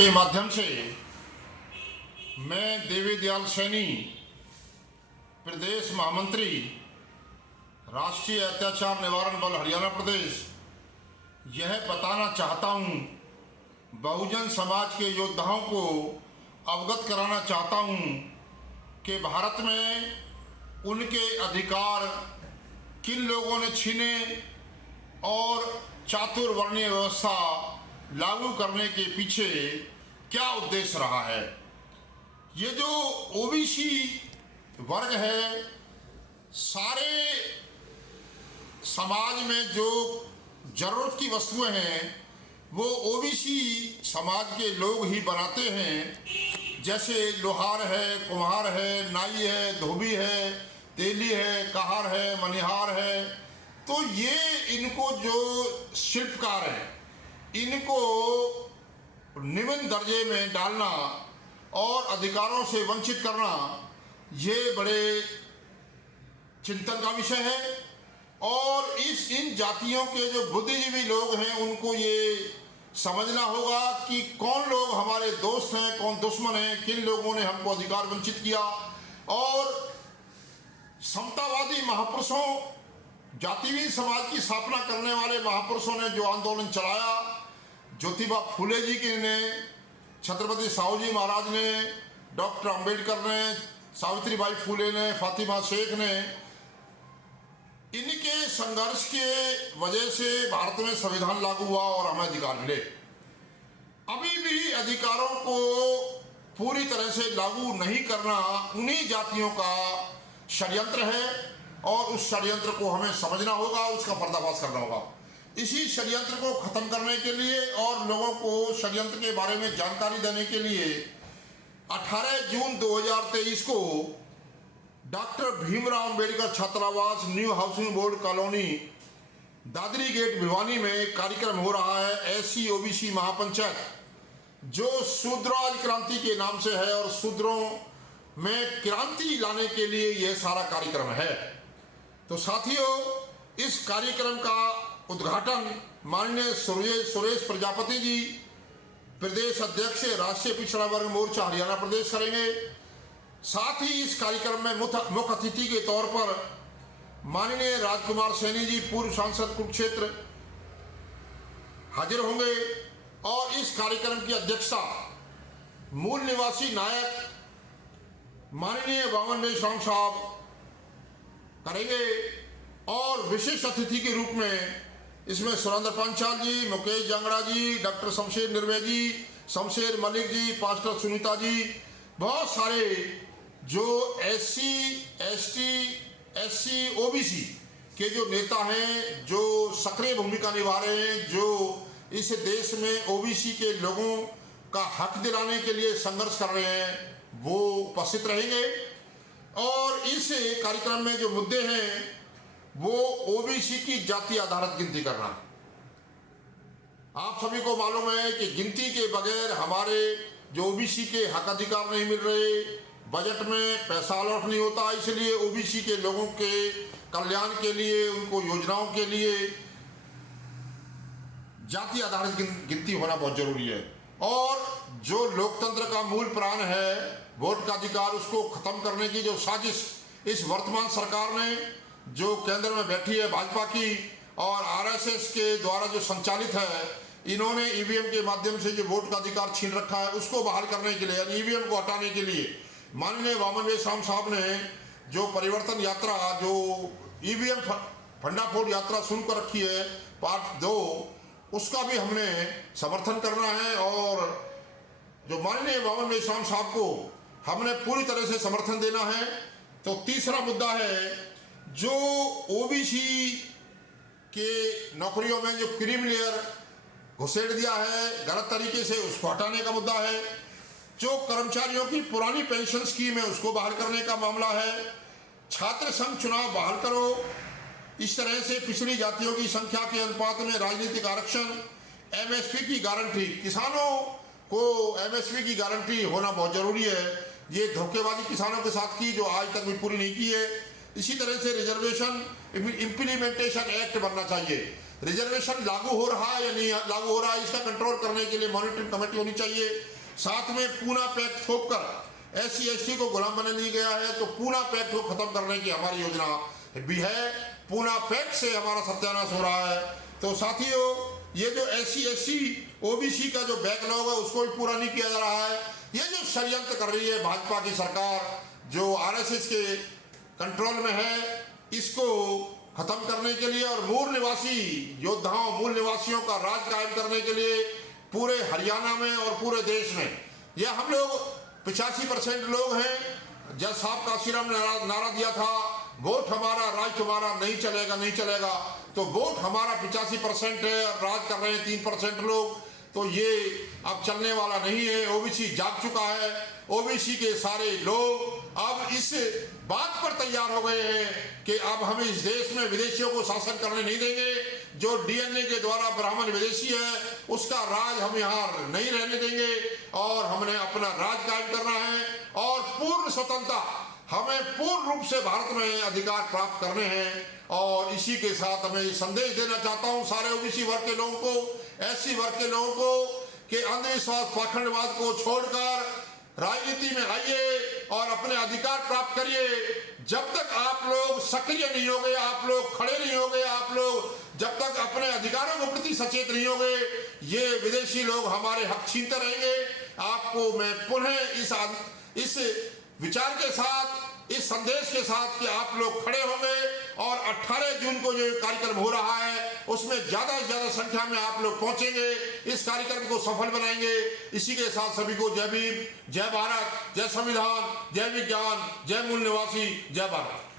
के माध्यम से मैं देवी दयाल सैनी, प्रदेश महामंत्री, राष्ट्रीय अत्याचार निवारण बल हरियाणा प्रदेश, यह बताना चाहता हूँ, बहुजन समाज के योद्धाओं को अवगत कराना चाहता हूँ कि भारत में उनके अधिकार किन लोगों ने छीने और चातुर्वर्णीय व्यवस्था लागू करने के पीछे क्या उद्देश्य रहा है। ये जो ओबीसी वर्ग है, सारे समाज में जो जरूरत की वस्तुएं हैं वो ओबीसी समाज के लोग ही बनाते हैं। जैसे लोहार है, कुम्हार है, नाई है, धोबी है, तेली है, कहार है, मनिहार है। तो ये इनको जो शिल्पकार हैं, इनको निम्न दर्जे में डालना और अधिकारों से वंचित करना, ये बड़े चिंतन का विषय है। और इन जातियों के जो बुद्धिजीवी लोग हैं उनको ये समझना होगा कि कौन लोग हमारे दोस्त हैं, कौन दुश्मन हैं, किन लोगों ने हमको अधिकार वंचित किया। और समतावादी महापुरुषों, जातिवीर समाज की स्थापना करने वाले महापुरुषों ने जो आंदोलन चलाया, ज्योतिबा फूले जी के ने, छत्रपति साहू जी महाराज ने, डॉक्टर अंबेडकर ने, सावित्रीबाई फूले ने, फातिमा शेख ने, इनके संघर्ष के वजह से भारत में संविधान लागू हुआ और हमें अधिकार मिले। अभी भी अधिकारों को पूरी तरह से लागू नहीं करना उन्हीं जातियों का षड्यंत्र है और उस षड्यंत्र को हमें समझना होगा, उसका पर्दाफाश करना होगा। इसी षड्यंत्र को खत्म करने के लिए और लोगों को षड्यंत्र के बारे में जानकारी देने के लिए 18 जून 2023 को डॉक्टर भीमराव अंबेडकर छात्रावास, new housing board colony, Dadri gate, Bhiwani में एक कार्यक्रम हो रहा है, एससी ओबीसी महापंचायत, जो शूद्राज क्रांति के नाम से है और शूद्रों में क्रांति लाने के लिए यह सारा कार्यक्रम है। तो साथियों, इस कार्यक्रम का उद्घाटन माननीय सुरेश प्रजापति जी, प्रदेश अध्यक्ष राष्ट्रीय पिछड़ा वर्ग मोर्चा हरियाणा प्रदेश करेंगे। साथ ही इस कार्यक्रम में मुख्य अतिथि के तौर पर माननीय राजकुमार सैनी जी, पूर्व सांसद कुरुक्षेत्र, हाजिर होंगे। और इस कार्यक्रम की अध्यक्षता मूल निवासी नायक माननीय वामन मेश्राम साहब करेंगे। और विशिष्ट अतिथि के रूप में इसमें सुरेंद्र पांचाल जी, मुकेश जांगड़ा जी, डॉक्टर शमशेर निर्वे जी, शमशेर मलिक जी, पास्टर सुनीता जी, बहुत सारे जो एससी, एसटी, एससी, ओबीसी के जो नेता हैं, जो सक्रिय भूमिका निभा रहे हैं, जो इस देश में ओबीसी के लोगों का हक दिलाने के लिए संघर्ष कर रहे हैं, वो उपस्थित रहेंगे। और इस कार्यक्रम में जो मुद्दे हैं वो ओबीसी की जाति आधारित गिनती करना। आप सभी को मालूम है कि गिनती के बगैर हमारे जो ओबीसी के हक अधिकार नहीं मिल रहे, बजट में पैसा अलॉट नहीं होता। इसलिए ओबीसी के लोगों के कल्याण के लिए, उनको योजनाओं के लिए जाति आधारित गिनती होना बहुत जरूरी है। और जो लोकतंत्र का मूल प्राण है, वोट का अधिकार, उसको खत्म करने की जो साजिश इस वर्तमान सरकार ने, जो केंद्र में बैठी है भाजपा की और आरएसएस के द्वारा जो संचालित है, इन्होंने ईवीएम के माध्यम से जो वोट का अधिकार छीन रखा है, उसको बहाल करने के लिए, यानी ईवीएम को हटाने के लिए माननीय वामन मेश्राम साहब ने जो परिवर्तन यात्रा, जो ईवीएम फंडाफोड़ यात्रा शुरू कर रखी है, पार्ट 2, उसका भी हमने समर्थन करना है। और जो माननीय वामन मेश्राम साहब को हमने पूरी तरह से समर्थन देना है। तो तीसरा मुद्दा है जो ओबीसी के नौकरियों में जो क्रीम लेयर घुसेड़ दिया है गलत तरीके से, उसको हटाने का मुद्दा है। जो कर्मचारियों की पुरानी पेंशन स्कीम है, उसको बहाल करने का मामला है। छात्र संघ चुनाव बहाल करो। इस तरह से पिछड़ी जातियों की संख्या के अनुपात में राजनीतिक आरक्षण, एमएसपी की गारंटी, किसानों को एमएसपी की गारंटी होना बहुत जरूरी है। ये धोखेबाजी किसानों के साथ की जो आज तक भी पूरी नहीं की है। इसी तरह से रिजर्वेशन इम्प्लीमेंटेशन एक्ट बनना चाहिए रिजर्वेशन लागू हो रहा है या नहीं लागू हो रहा है, इसका कंट्रोल करने के लिए मॉनिटरिंग कमेटी होनी चाहिए। साथ में पूना पैक्ट थोप कर SC/ST को गुलाम बनाने गया है, तो पूना पैक्ट को खत्म करने की हमारी योजना भी है। पूना पैक्ट से हमारा सत्यानाश हो रहा है। तो साथियों, ये जो SC/ST OBC का जो बैकलॉग है उसको भी पूरा नहीं किया जा रहा है। ये जो षड्यंत्र कर रही है भाजपा की सरकार, जो RSS के कंट्रोल में है, इसको खत्म करने के लिए और मूल निवासी योद्धाओं, मूल निवासियों का राज कायम करने के लिए पूरे हरियाणा में और पूरे देश में, यह हम लोग 85% लोग हैं। जज साहब काशीराम ने नारा दिया था, वोट हमारा राज तुम्हारा, नहीं चलेगा नहीं चलेगा। तो वोट हमारा 85% है और राज कर रहे हैं 3% लोग, तो ये अब चलने वाला नहीं है। OBC जाग चुका है। OBC के सारे लोग अब इस बात पर तैयार हो गए हैं कि अब हम इस देश में विदेशियों को शासन करने नहीं देंगे। जो DNA के द्वारा ब्राह्मण विदेशी है उसका राज हम यहाँ नहीं रहने देंगे और हमने अपना राज कायम करना है और पूर्ण स्वतंत्रता, हमें पूर्ण रूप से भारत में अधिकार प्राप्त करने हैं। और इसी के साथ हमें संदेश देना चाहता हूँ सारे OBC वर्ग के लोगों को, SC वर्ग के लोगों को, कि अंधविश्वास पाखंडवाद को छोड़कर राजनीति में आइए और अपने अधिकार प्राप्त करिए। जब तक आप लोग सक्रिय नहीं होंगे, आप लोग खड़े नहीं होंगे, आप लोग जब तक अपने अधिकारों के प्रति सचेत नहीं होंगे, ये विदेशी लोग हमारे हक छीनते रहेंगे। आपको मैं पुनः इस विचार के साथ, इस संदेश के साथ कि आप लोग खड़े होंगे और 18 जून को जो कार्यक्रम हो रहा है उसमें ज़्यादा से ज़्यादा संख्या में आप लोग पहुंचेंगे, इस कार्यक्रम को सफल बनाएंगे। इसी के साथ सभी को जय भीम, जय भारत, जय संविधान, जय विज्ञान, जय मूल निवासी, जय भारत।